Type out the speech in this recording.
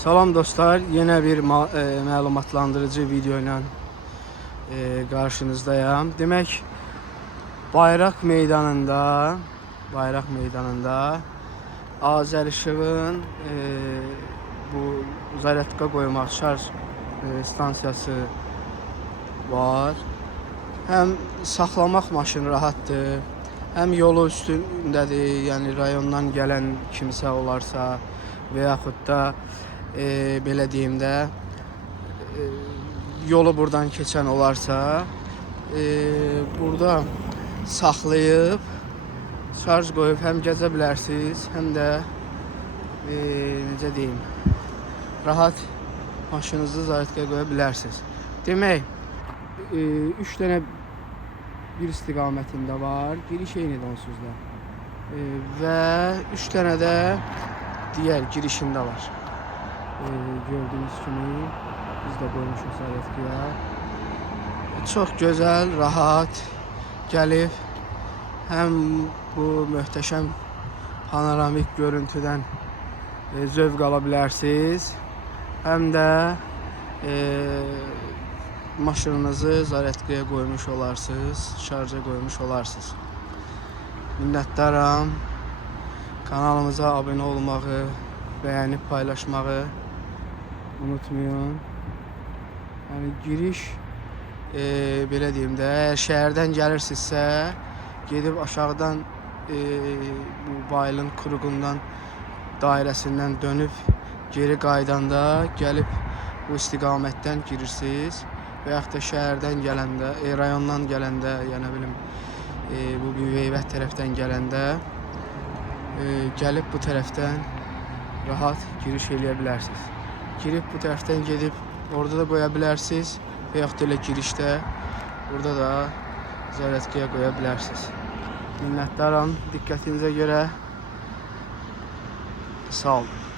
Salam dostlar, yine bir məlumatlandırıcı video ile qarşınızdayım. Demek Bayraq meydanında Azərişığın bu zaryadka qoymaq şarj stansiyası var. Hem saxlamaq maşını rahatdır, hem yolu üstündədir. Yəni rayondan gələn kimsə olarsa və yaxud da belə deyim də yolu buradan keçən olarsa burada saxlayıb şarj qoyub həm gəzə bilərsiniz, həm də necə deyim, rahat maşınınızı zaryadkaya qoya bilərsiniz. Demək 3 dənə bir istiqamətində var, giriş eynidir onsuz da və 3 dənə də diğer girişində var. Gördüğünüz kimi biz de koymuşuz zaryadkaya. Çok güzel, rahat gəlib hem bu möhtəşəm panoramik görüntüdən zövq ala bilərsiniz, həm də maşınınızı zaryadkaya qoymuş olarsınız, şarja qoymuş olarsınız. Minnətdaram. Kanalımıza abone olmağı, beğenip paylaşmağı unutmayın. Yani giriş belə deyim də, eğer şəhərdən gəlirsinizsə gedib aşağıdan bu Bayılın Kuruğundan dairəsindən dönüb geri qaydanda gəlib bu istiqamətdən girirsiniz və yaxud da şəhərdən gələndə, rayondan gələndə, yəni bilim bu Büyüyeybət tərəfdən gələndə gəlib bu tərəfdən rahat giriş eləyə bilərsiniz. Girib bu tərəfdən gedib orada da qoya bilərsiniz və yaxud da elə girişdə burada da zaryadkaya qoya bilərsiniz. Minnətdaram diqqətinizə görə. Sağ olun.